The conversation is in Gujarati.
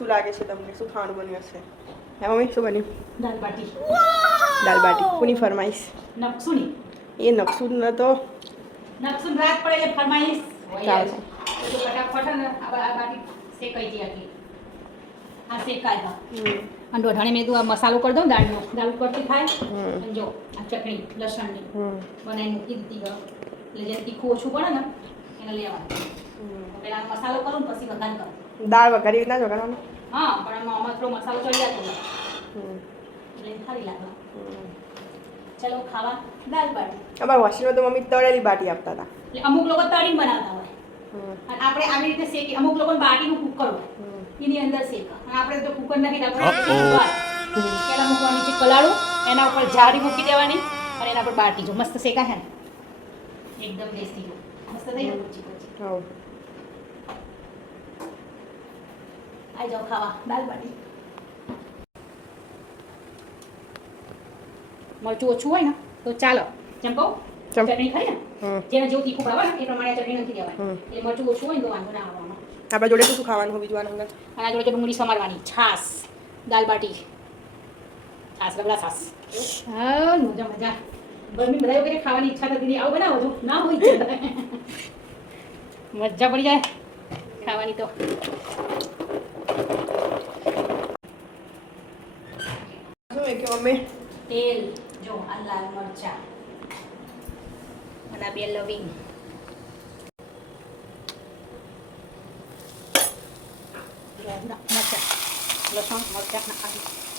શું લાગે છે તમને શું ખાવાનું બન્યું હશે હે મમ્મી શું બન્યું દાલ બાટી કોની ફરમાઈશ નકસુની એ નકસુદ ન તો નકસુન રાત પડે એટલે ફરમાઈશ ચાલશે. તો ફટાફટ ને આ બાટી શેકાઈ જાય આટલી આ શેકાય હા અને દોઢાણી મેં આ મસાલો કરી દઉં દાળનો દાળ ઉપરથી થાય અને જો આ ચટણી લસણની બનાવી મૂકી દીધી ગયો એટલે જે તીખું ઓછું પડે ને એને લેવાનું પહેલાં મસાલો કરું ને પછી વઘાર કરું દાળ વઘારી ના જ વઘારવાનું હા પણ આમાં થોડો મસાલો ચડી જતો એટલે સારી લાગે ચલો ખાવા દાળ બાટી અમારા હોસ્ટેલમાં તો મમ્મી તળેલી બાટી આપતા હતા એટલે અમુક લોકો તળીને બનાવતા હોય અને આપણે આવી રીતે શેકી અમુક લોકો બાટીનું કુકર હોય એની અંદર શેક અને આપણે તો કુકર નથી આપણે પેલા મૂકવાની છે કલાડું એના ઉપર જાળી મૂકી દેવાની અને એના પર બાટી જો મસ્ત શેકા છે ને એકદમ દેશી જો મસ્ત થઈ ગયું પછી હા આવી જાઓ ખાવા દાળ બાટી મરચું ઓછું હોય ને તો ચાલો જેમ કહું ચટણી ખરી ને જેને જેવું તીખું ભાવે ને એ પ્રમાણે ચટણી નથી દેવાની એટલે મરચું ઓછું હોય ને તો વાંધો ના આવવાનો આપણા જોડે શું ખાવાનું હોય બીજું આનંદ આના જોડે ડુંગળી સમારવાની છાશ દાલ બાટી છાશ રગડા છાશ હા મજા મજા ગરમી બધા વગેરે ખાવાની ઈચ્છા થતી આવું બનાવો છો ના હોય મજા પડી જાય ખાવાની તો શું કે મમ્મી તેલ જો આ લાલ મરચા અને બે લવિંગ મરચા લસણ મરચા નાખી